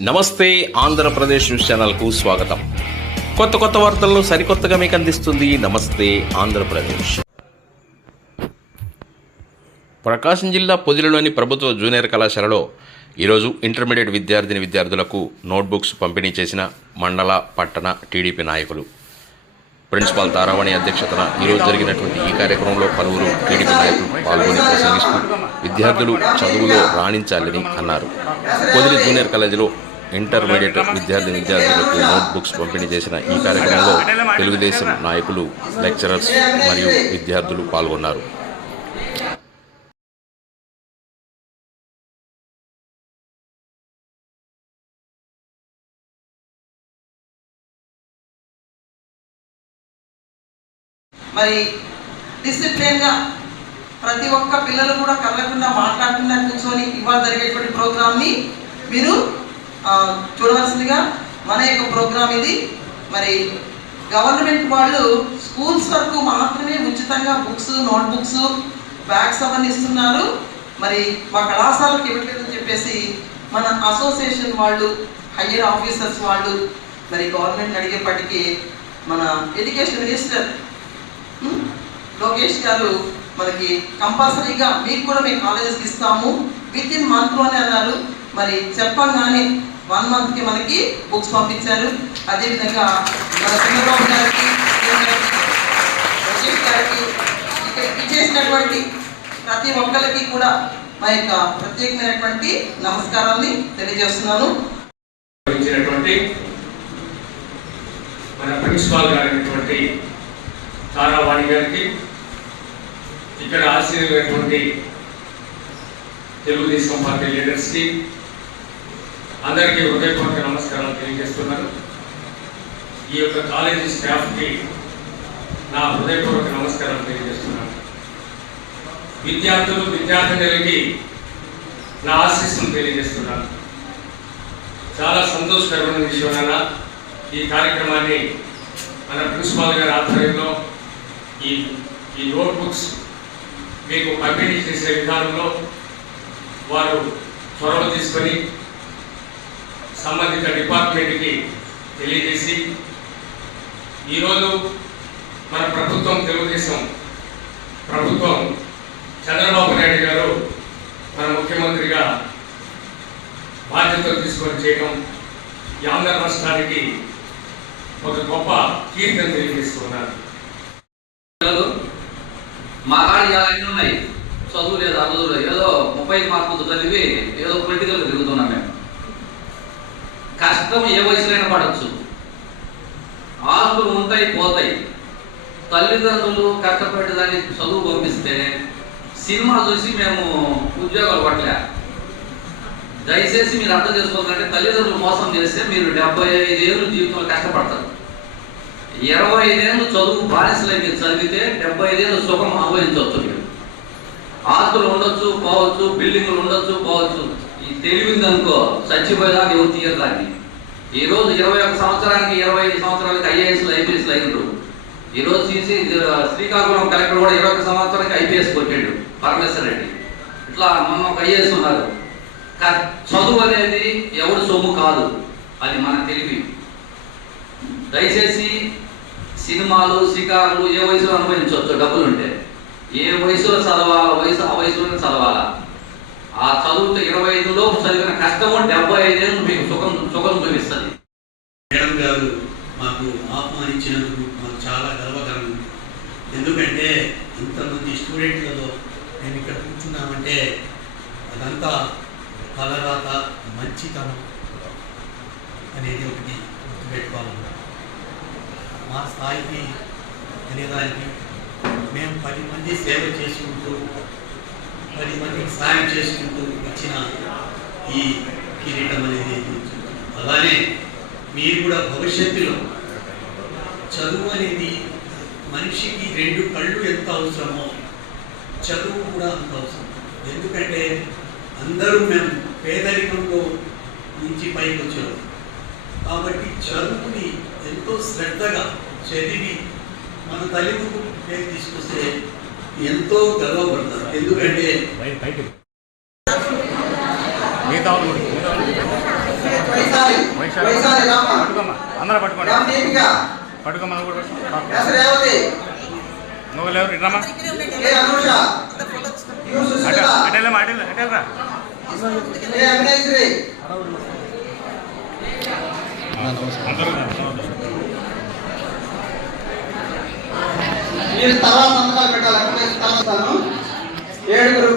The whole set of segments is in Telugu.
నమస్తే ఆంధ్రప్రదేశ్ న్యూస్ ఛానల్కు స్వాగతం. కొత్త కొత్త వార్తలను సరికొత్తగా మీకు అందిస్తుంది నమస్తే ఆంధ్రప్రదేశ్. ప్రకాశం జిల్లా పొదిలిలోని ప్రభుత్వ జూనియర్ కళాశాలలో ఈరోజు ఇంటర్మీడియట్ విద్యార్థిని విద్యార్థులకు నోట్బుక్స్ పంపిణీ చేసిన మండల పట్టణ టీడీపీ నాయకులు ప్రిన్సిపాల్ తారావాణి అధ్యక్షతన ఈరోజు జరిగినటువంటి ఈ కార్యక్రమంలో పలువురు టీడీపీ నాయకులు పాల్గొని ప్రసంగిస్తూ విద్యార్థులు చదువులో రాణించాలని అన్నారు. పొదిలి జూనియర్ కాలేజీలో ఇంటర్మీడియట్ విద్యార్థి విద్యార్థులకు నోట్బుక్స్ పంపిణీ చేసిన ఈ కార్యక్రమంలో తెలుగుదేశం నాయకులు లెక్చరర్స్ మరియు విద్యార్థులు పాల్గొన్నారు. మరి డిసిప్లిన్గా ప్రతి ఒక్క పిల్లలు కూడా కదలకుండా మాట్లాడకుండా కూర్చొని ఇవాళ జరిగేటువంటి ప్రోగ్రామ్ని మీరు చూడవలసిందిగా మన యొక్క ప్రోగ్రామ్ ఇది. మరి గవర్నమెంట్ వాళ్ళు స్కూల్స్ వరకు మాత్రమే ఉచితంగా బుక్స్ నోట్బుక్స్ బ్యాగ్స్ అవన్నీ ఇస్తున్నారు. మరి మా కళాశాలకు ఇవ్వట్లేదని చెప్పేసి మన అసోసియేషన్ వాళ్ళు హయ్యర్ ఆఫీసర్స్ వాళ్ళు మరి గవర్నమెంట్ అడిగేప్పటికీ మన ఎడ్యుకేషన్ మినిస్టర్ లోకేష్ గారు మనకి కంపల్సరీగా మీకు కూడా మేము కాలేజెస్కి ఇస్తాము. విత్ ఇన్ మంత్లోనే అన్నారు. మరి చెప్పంగానే వన్ మంత్కి మనకి బుక్స్ పంపించారు. అదేవిధంగా మన చంద్రబాబు గారికి లోకేష్ గారికి ఇచ్చేసినటువంటి ప్రతి ఒక్కరికి కూడా మా యొక్క ప్రత్యేకమైనటువంటి నమస్కారాన్ని తెలియజేస్తున్నాను. మన ప్రిన్సిపాల్ గారైనటువంటి తారావాణి గారికి ఇక్కడ ఆశ్చర్యమైనటువంటి తెలుగుదేశం పార్టీ లీడర్స్కి అందరికీ హృదయపూర్వక నమస్కారాలు తెలియజేస్తున్నాను. ఈ యొక్క కాలేజీ స్టాఫ్కి నా హృదయపూర్వక నమస్కారాలు తెలియజేస్తున్నాను. విద్యార్థులు విద్యార్థినులకి నా ఆశీస్సును తెలియజేస్తున్నాను. చాలా సంతోషకరమైన విషయమైన ఈ కార్యక్రమాన్ని మన ప్రిన్సిపాల్ గారి ఆధ్వర్యంలో ఈ ఈ నోట్బుక్స్ మీకు పంపిణీ చేసే విధానంలో వారు చొరవ తీసుకొని సంబంధిత డిపార్ట్మెంట్కి తెలియజేసి ఈరోజు మన ప్రభుత్వం తెలుగుదేశం ప్రభుత్వం చంద్రబాబు నాయుడు గారు మన ముఖ్యమంత్రిగా బాధ్యతలు తీసుకొని చేయడం ఈ ఆంధ్ర రాష్ట్రానికి ఒక గొప్ప కీర్తన తెలియజేస్తున్నారు ఇలా అన్నీ ఉన్నాయి? చదువు లేదు అర్థం లేదు. ఏదో ముప్పై మార్కులు చదివి ఏదో పొలిటికల్ తిరుగుతున్నాం మేము. కష్టం ఏ వయసులైనా పడవచ్చు ఆస్తులు ఉంటాయి పోతాయి. తల్లిదండ్రులు కష్టపడి దాన్ని చదువు పంపిస్తే సినిమా చూసి మేము ఉద్యోగాలు పట్టలే. దయచేసి మీరు అర్థం చేసుకోవాలంటే తల్లిదండ్రులు మోసం చేస్తే మీరు డెబ్బై ఐదు ఏళ్ళు జీవితంలో కష్టపడతారు. ఇరవై ఐదేళ్ళు చదువు బానిసలై మీరు చదివితే డెబ్బై ఐదేళ్ళు సుఖం అనుభవించవచ్చు మీరు. ఆస్తులు ఉండొచ్చు పోవచ్చు బిల్డింగ్లు ఉండొచ్చు పోవచ్చు. ఈ తెలివింది అనుకో చచ్చిపోయేదాకా ఎవరు తీయరు ఈ రోజు ఇరవై ఒక సంవత్సరానికి ఇరవై ఐదు సంవత్సరాలకి ఐఏఎస్లు ఐపీఎస్లు అయినరు. ఈ రోజు తీసి శ్రీకాకుళం కలెక్టర్ కూడా ఇరవై ఒక సంవత్సరానికి ఐపీఎస్ కొట్టాడు పరమేశ్వర రెడ్డి. ఇట్లా మొన్న ఒక ఐఏఎస్ ఉన్నారు. కా- చదువు అనేది ఎవడు సొమ్ము కాదు అది మన తెలివి దయచేసి సినిమాలు షికారులు ఏ వయసులో అనుభవించవచ్చు డబ్బులు ఉంటే ఏ వయసులో చదవాలా వయసు ఆ వయసులోనే చదవాలా? ఆ చదువుతో ఇరవై ఐదులో చదివిన కష్టము డెబ్బై ఐదేళ్ళు మీకు సుఖం సుఖం చూపిస్తుంది. మేడం గారు మాకు ఆహ్వానించినందుకు మాకు చాలా గర్వకారణం ఎందుకంటే ఇంతమంది స్టూడెంట్లతో మేము ఇక్కడ కూర్చున్నామంటే అదంతా కలరాత మంచితనం అనేది ఒకటి గుర్తుపెట్టుకోవాలి. మా స్థాయికి అనేదానికి మేము పది మంది సేవ చేసుకుంటూ పది మందికి సాయం చేసుకుంటూ ఇచ్చిన ఈ కిరీటం అనేది అలానే మీరు కూడా భవిష్యత్తులో చదువు అనేది మనిషికి రెండు కళ్ళు ఎంత అవసరమో చదువు కూడా అంత అవసరం. ఎందుకంటే అందరూ మేము పేదరికంలో నుంచి పైకి వచ్చాము. కాబట్టి చదువుని ఎంతో శ్రద్ధగా చదివి మన తల్లిదండ్రులు పేరు తీసుకొస్తే ఎంతో గర్వపడతారు ఎందుకంటే పట్టుకోండి. కూడా నువ్వు లేవు ఇట్రామా అటెళ్ళమ్మా అటెల్ అటెల్రా అందరూ మీరు తర్వాత సంతకాలు పెట్టాలి. తర్వాత ఏడుగురు.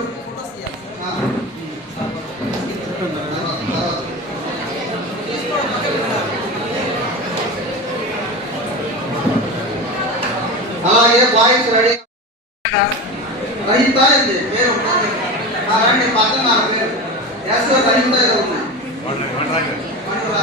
అలాగే బాయ్స్ రెడీ రహిత పేరు రండి పక్కన ఎస్ పండుగ